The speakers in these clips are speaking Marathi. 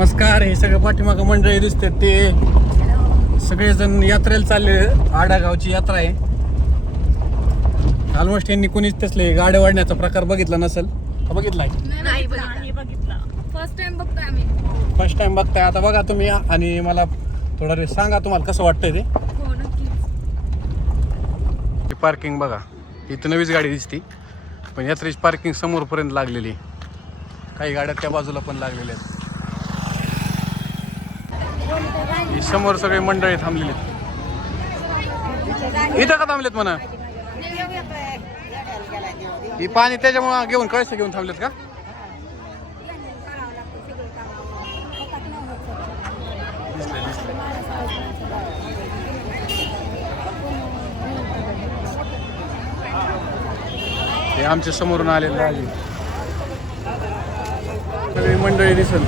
नमस्कार. हे सगळं पाठीमागं मंडळी दिसते ते सगळेजण यात्रेला चालले. आडागावची यात्रा आहे. ऑलमोस्ट यांनी कोणीच तसले गाड्या वाढण्याचा प्रकार बघितला नसेल. बघितलाय? नाही बघितला. फर्स्ट टाइम बघतोय आम्ही. फर्स्ट टाइम बघताय. आता बघा तुम्ही आणि मला थोडं सांगा तुम्हाला कसं वाटतंय ते. हो नक्कीच. पार्किंग बघा, इथं नवीच गाडी दिसती पण यात्रेची पार्किंग समोरपर्यंत लागलेली. काही गाड्या त्या बाजूला पण लागलेल्या आहेत. ही समोर सगळे मंडळी थांबलेली आहेत. इथं का थांबलेत म्हणा? ही पाणी त्याच्यामुळे घेऊन कळस घेऊन थांबलेत का? हे आमच्या समोरून आलेलं आहे. सगळी मंडळी दिसल.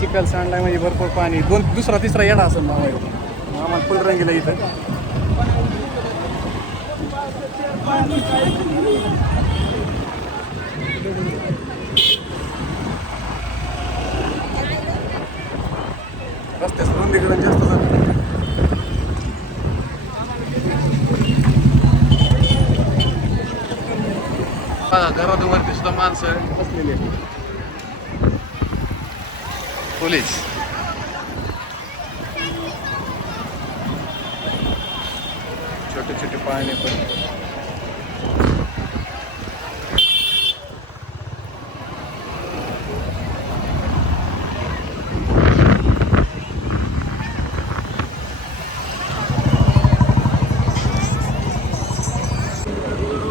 चिखल सांडलाय म्हणजे भरपूर पाणी. दुसरा तिसरा येडा असेल ना आम्हाला फुल रंगीला इथं. रस्त्याचं रुंदीकरण जास्त झालं. घरावरती सुद्धा माणसं बसलेली आहेत. पोलीस छोटे छोटे पाळणे पण.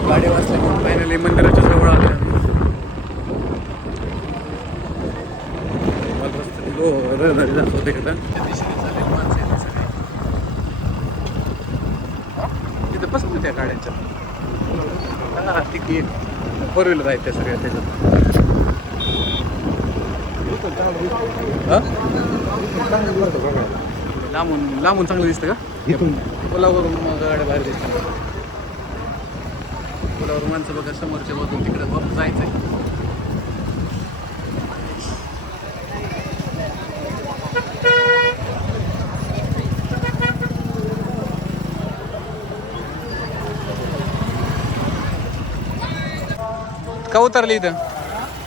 गाडी वाचल्यामुळे फायनली मंदिराच्या जवळ आले आम्ही. रहदारी दाखवते का तिथं बसत त्या गाड्यांच्या तिकीट फोर व्हीलर आहेत त्या सगळ्या त्याच्यात. लांबून लांबून चांगलं दिसतं का? पुलावरून मग गाड्या बाहेर दिसतात. पुलावर माणसं बघा समोरच्या बाजून तिकडे जायचंय. का उतरली इथं?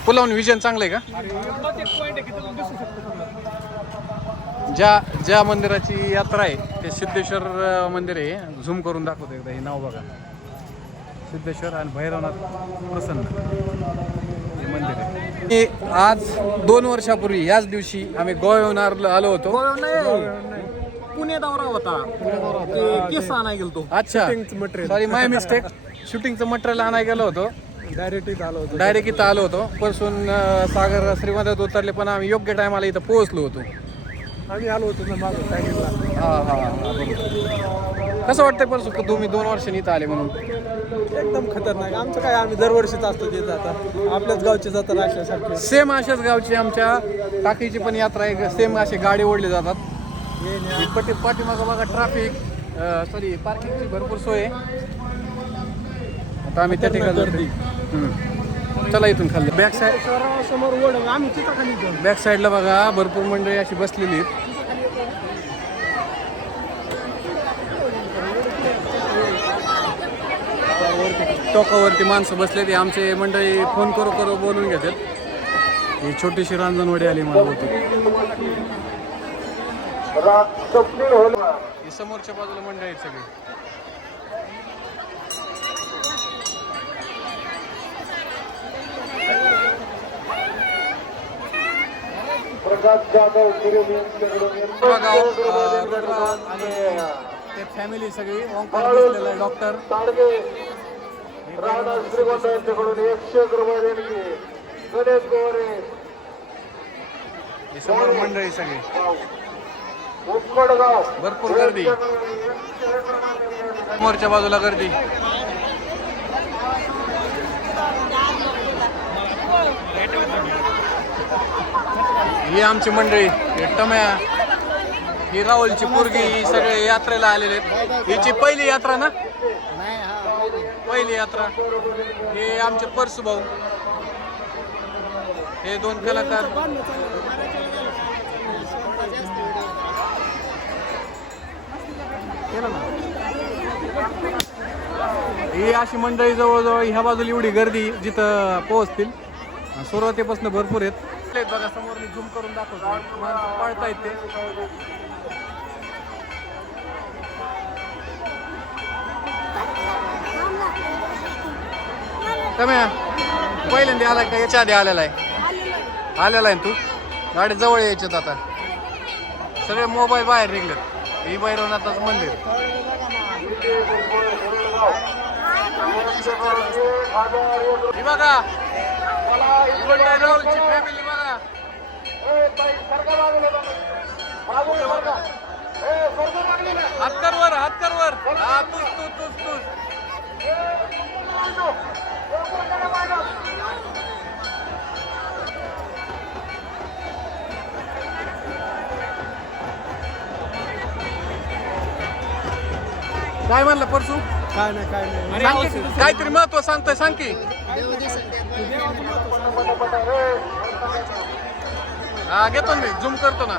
पुलावून विजन चांगलं आहे का? ज्या मंदिराची यात्रा आहे ते सिद्धेश्वर मंदिर आहे. झूम करून दाखवतो एकदा. हे नाव बघा, सिद्धेश्वर आणि भैरवनाथ प्रसन्न हे मंदिर आहे. आज 2 वर्षापूर्वी याच दिवशी आम्ही गोव्याहून आलो होतो. पुणे दौरा होता. केस आणाय गेलतो. अच्छा, सॉरी माय मिस्टेक. शूटिंगचं मटेरियल आणायला गेलो होतो. डायरेक्ट इथं आलो होतो. परसून सागर श्रीमंतात उतरले पण आम्ही योग्य टायमाला इथं पोहोचलो होतो. आम्ही आलो होतो ना माझं टायमिंगला. कसं वाटतंय परसू तुम्ही 2 वर्षांनी इथं आले म्हणून? एकदम खतरनाक. आमचं काय, आम्ही दरवर्षीच असतो तिथं. आता आपल्याच गावची जातात अशासारखे. सेम अशाच गावची आमच्या टाकीची पण यात्रा आहे. सेम असे गाडी ओढले जातात. पाठीमागं बघा ट्रॅफिक सॉरी पार्किंगची भरपूर सोय आहे. आता आम्ही त्या ठिकाणी गर्दी. चला इथून खाल्लं. बॅक साईड समोर ओढ आम्ही तिथं खाली जाऊ. बॅक साईडला बघा भरपूर मंडळी अशी बसलेली आहेत. टोकावरती माणसं बसले. ते आमचे मंडळी फोन करू बोलून घेतात. ही छोटीशी रांजणवाडी आली मला होती. ही समोरच्या बाजूला मंडळी आहेत सगळी. आणि ते फॅमिली सगळी ओंकार बसलेला आहे. डॉक्टर समोर मंडळी सगळी. भरपूर गर्दी. समोरच्या बाजूला गर्दी. ही आमची मंडळी. टम्या, ही राहुलची पोरगी, सगळे यात्रेला आलेले आहेत. हिची पहिली यात्रा ना? पहिली यात्रा. हे आमचे परसू भाऊ. हे दोन कलाकार ही अशी मंडळी जवळजवळ ह्या बाजूला एवढी गर्दी जिथं पोहोचतील. सुरुवातीपासून भरपूर आहेत बघा. समोर मी झूम करून दाखवतो. माणसं पाळतायत ते. कम्या पहिल्यांदा आलाय का याच्या आधी आलेला आहे? आलेला आहे तू. गाडी जवळ यायच्यात आता सगळे मोबाईल बाहेर निघलेत. ही भैरवनाथाचं मंदिर. ही बघा फॅमिली बघा. हातकर वर. हा तूच. काय म्हणलं परसू? काय नाही सांग की, काहीतरी महत्व सांगतोय. सांग की. हा घेतो मी झूम करतो ना.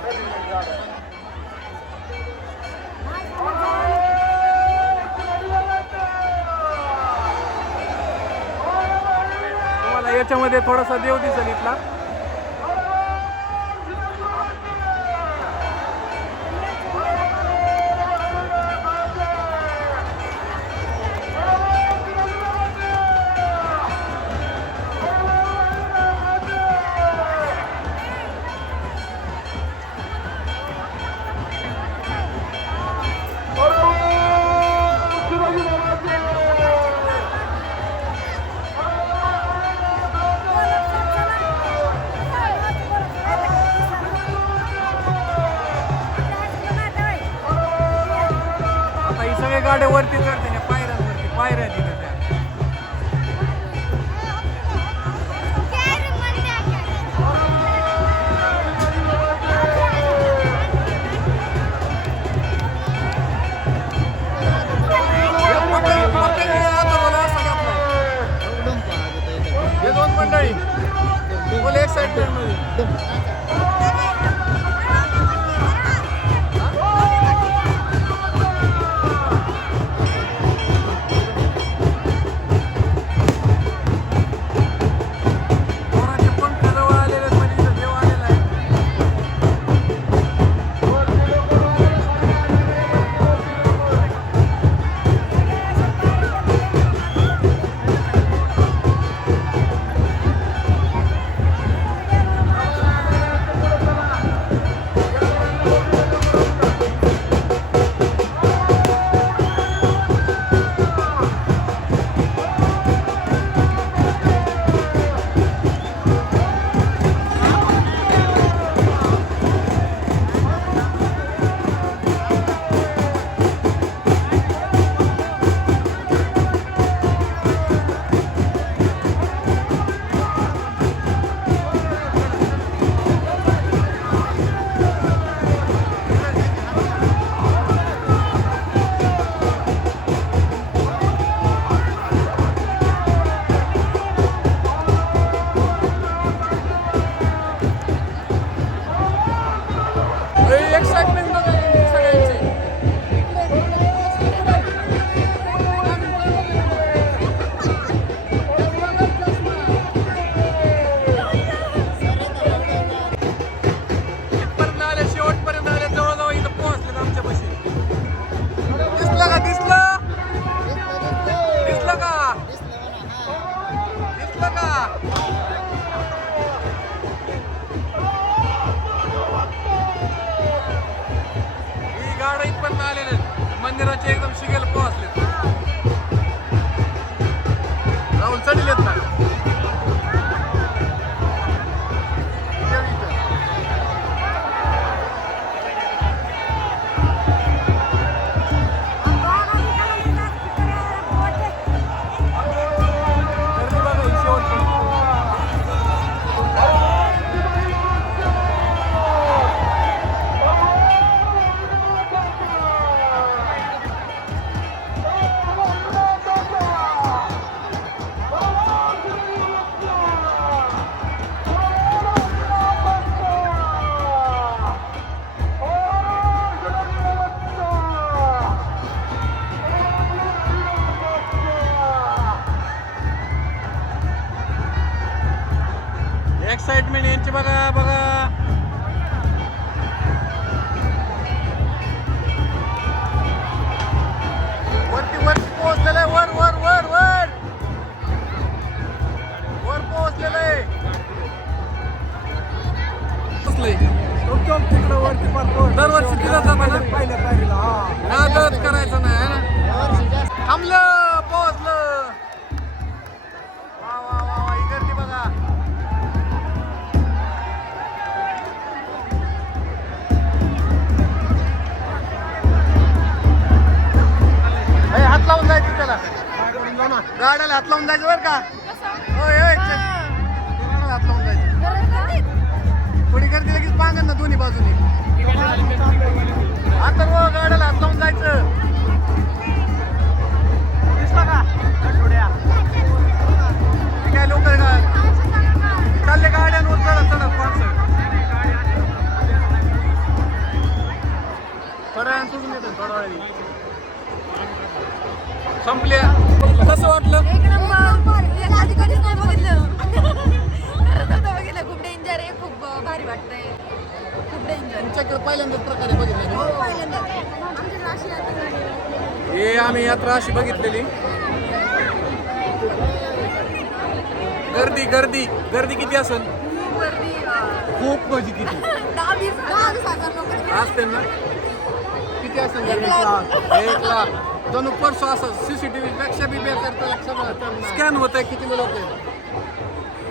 तुम्हाला याच्यामध्ये थोडासा देव दिसेल इथला. गाड्या वरती चढते ना पायऱ्या तिथे त्या. हे दोन मंडळी फुल एक्साइटमेंट मध्ये. मंदिराचे एकदम शिगेला पोहोचले. राहुल चढलेत ना. एक्साइटमेंट यांची बघा बघा. वरती वरती पोहोचलेलं आहे. वर वर वर वर वर पोहोचलेलं आहे. पोहोचलंय. तिकडं वरती दरवर्षी तिथं जाता ना. पहिल्या पायरीला नादच करायचं नाही है ना. थांबलं पोहोचलं. वा वा वा वा ही गर्दी बघा. ए, हात लावून जायचं त्याला. गाड्याला हात लावून जायचं बरं का. होय होय चल. गाड्याला हात लावून जायचं. थोडी गर्दी लगेच पांगन ना दोन्ही बाजूनी. आता गाड्याला हात लावून जायचं. दिसला का काय लोक चालले गाड्यांवर चढत चढत माणसं. थोड्या वेळाने सुटून येतं. थोड्या वेळाने संपल्या. कसं वाटलं? एक नंबर. याच्या आधी कधीच नाही बघितलं. खरंच आता बघितलं. खूप डेंजर आहे. खूप भारी वाटतंय. खूप डेंजर. तुमच्याकडे पहिल्यांदाच प्रकारे बघितलं. हो पहिल्यांदा. आमच्या राशी यात्रा हे आम्ही यात्रा अशी बघितलेली. गर्दी गर्दी गर्दी किती असेल? खूप गर्दी. खूप म्हणजे किती 10,000 लोक असते ना. किती असेल गर्दी? 1 लाख. जणू परसो असं CCTV पेक्षा बी बेकार स्कॅन होत आहे. किती लोक आहेत.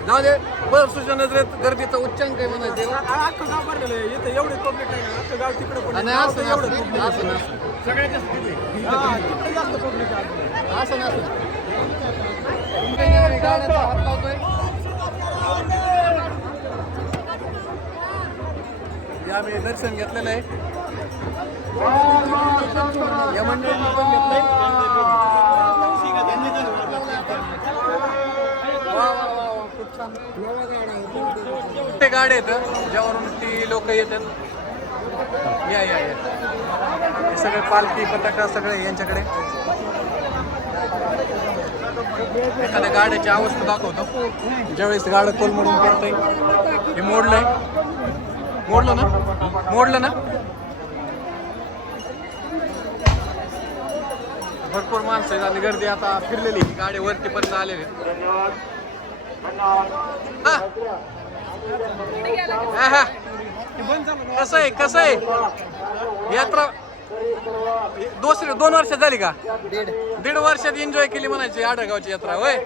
जाऊ दे. परसूच्या नजरेत गर्दीचा उच्चांक आहे म्हणायचे. अख्खं गाव भरलेलं आहे. इथं एवढे पब्लिक नाही. अख्खं गाव तिकडे पण आणि आहे. असं एवढं नसतं. public असं आहे. नसतं. सगळ्यात जास्त तिथे. तिकडे जास्त पब्लिक आहे. असं नसतं. गाड्याचा हात लावतोय. या आम्ही दर्शन घेतलेलं आहे. या मंडळींनी पण घेतलंय. वा वा वा वा खूप छान. ते गाड्या आहेत ज्यावरून ती लोक येतात. या या या हे सगळे पालखी पताका सगळे यांच्याकडे. एखाद्या गाड्याची अवस्था दाखवतो. ज्यावेळेस गाडं कोलमडून पडतंय. हे मोडलंय. मोडलं ना. मोडलं ना. भरपूर माणसं आहेत आणि गर्दी आता फिरलेली. गाडी वरती पर्यंत आलेली. कसं आहे कसं आहे यात्रा? 2 वर्षात झाली का? 1.5 वर्षात एन्जॉय केली म्हणायची आडगावची यात्रा होय.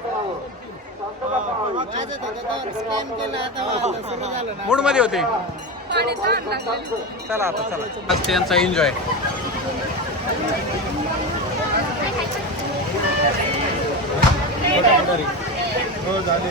मूड मध्ये होते. चला आता चला. आज त्यांचा एन्जॉय. हो झाले.